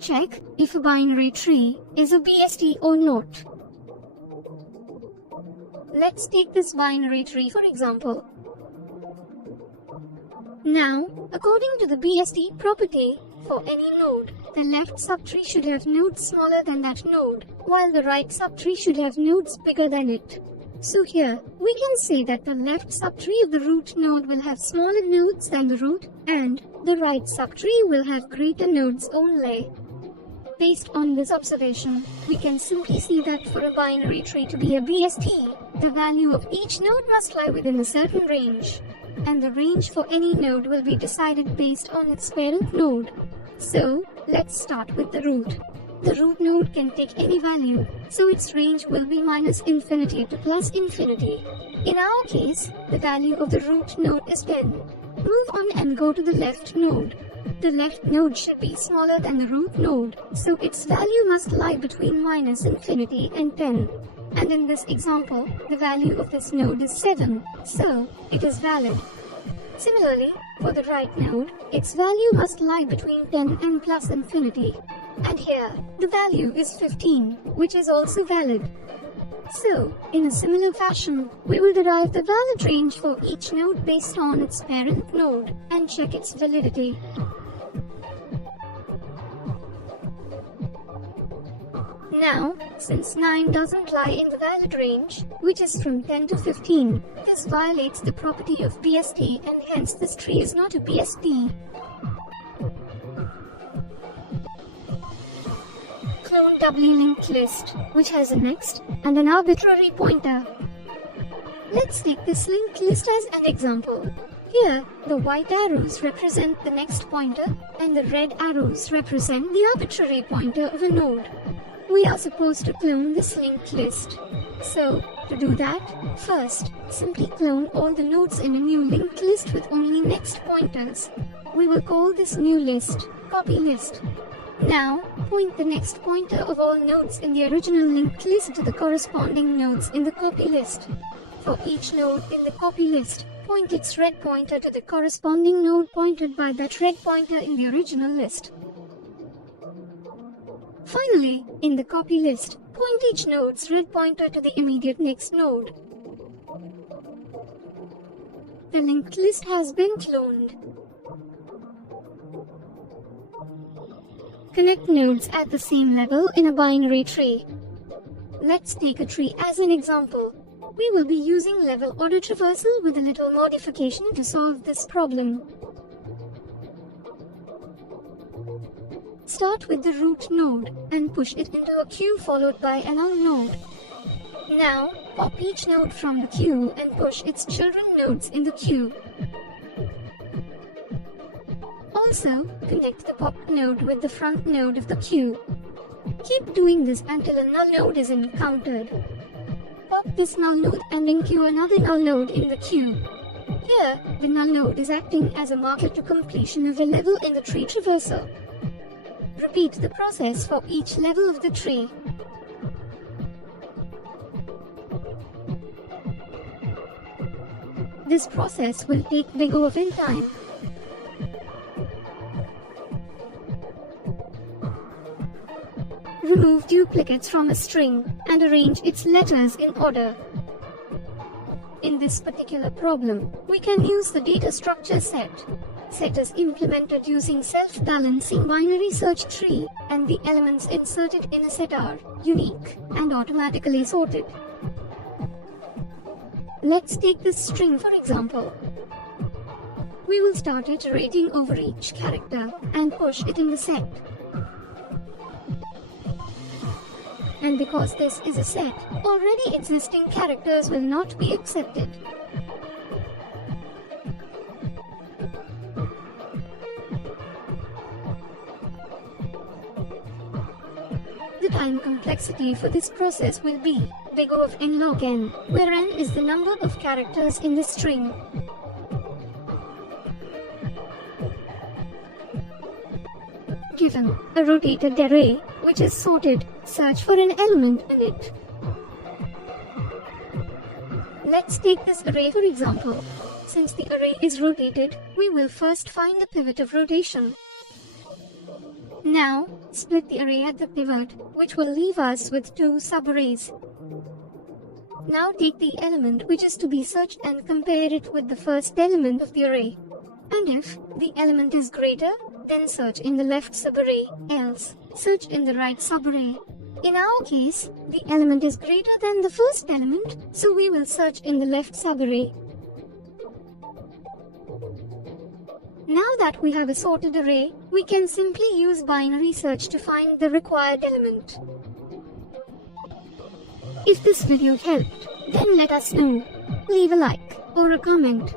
Check if a binary tree is a BST or not. Let's take this binary tree for example. Now, according to the BST property, for any node, the left subtree should have nodes smaller than that node, while the right subtree should have nodes bigger than it. So here, we can say that the left subtree of the root node will have smaller nodes than the root, and the right subtree will have greater nodes only. Based on this observation, we can simply see that for a binary tree to be a BST, the value of each node must lie within a certain range, and the range for any node will be decided based on its parent node. So, let's start with the root. The root node can take any value, so its range will be minus infinity to plus infinity. In our case, the value of the root node is 10. Move on and go to the left node. The left node should be smaller than the root node, so its value must lie between minus infinity and 10. And in this example, the value of this node is 7, so it is valid. Similarly, for the right node, its value must lie between 10 and plus infinity. And here, the value is 15, which is also valid. So, in a similar fashion, we will derive the valid range for each node based on its parent node and check its validity. Now, since 9 doesn't lie in the valid range, which is from 10 to 15, this violates the property of BST and hence this tree is not a BST. Clone doubly linked list, which has a next and an arbitrary pointer. Let's take this linked list as an example. Here, the white arrows represent the next pointer and the red arrows represent the arbitrary pointer of a node. We are supposed to clone this linked list. So, to do that, first, simply clone all the nodes in a new linked list with only next pointers. We will call this new list copy list. Now, point the next pointer of all nodes in the original linked list to the corresponding nodes in the copy list. For each node in the copy list, point its red pointer to the corresponding node pointed by that red pointer in the original list. Finally, in the copy list, point each node's red pointer to the immediate next node. The linked list has been cloned. Connect nodes at the same level in a binary tree. Let's take a tree as an example. We will be using level order traversal with a little modification to solve this problem. Start with the root node and push it into a queue followed by a null node. Now, pop each node from the queue and push its children nodes in the queue. Also, connect the popped node with the front node of the queue. Keep doing this until a null node is encountered. Pop this null node and enqueue another null node in the queue. Here, the null node is acting as a marker to completion of a level in the tree traversal. Repeat the process for each level of the tree. This process will take big O of n time. Remove duplicates from a string and arrange its letters in order. In this particular problem, we can use the data structure set. Set is implemented using self-balancing binary search tree, and the elements inserted in a set are unique and automatically sorted. Let's take this string for example. We will start iterating over each character and push it in the set. And because this is a set, already existing characters will not be accepted. The time complexity for this process will be big O of n log n, where n is the number of characters in the string. Given a rotated array, which is sorted, search for an element in it. Let's take this array for example. Since the array is rotated, we will first find the pivot of rotation. Now, split the array at the pivot, which will leave us with 2 subarrays. Now take the element which is to be searched and compare it with the first element of the array. And if the element is greater, then search in the left subarray, else search in the right subarray. In our case, the element is greater than the first element, so we will search in the left subarray. Now that we have a sorted array, we can simply use binary search to find the required element. If this video helped, then let us know. Leave a like or a comment.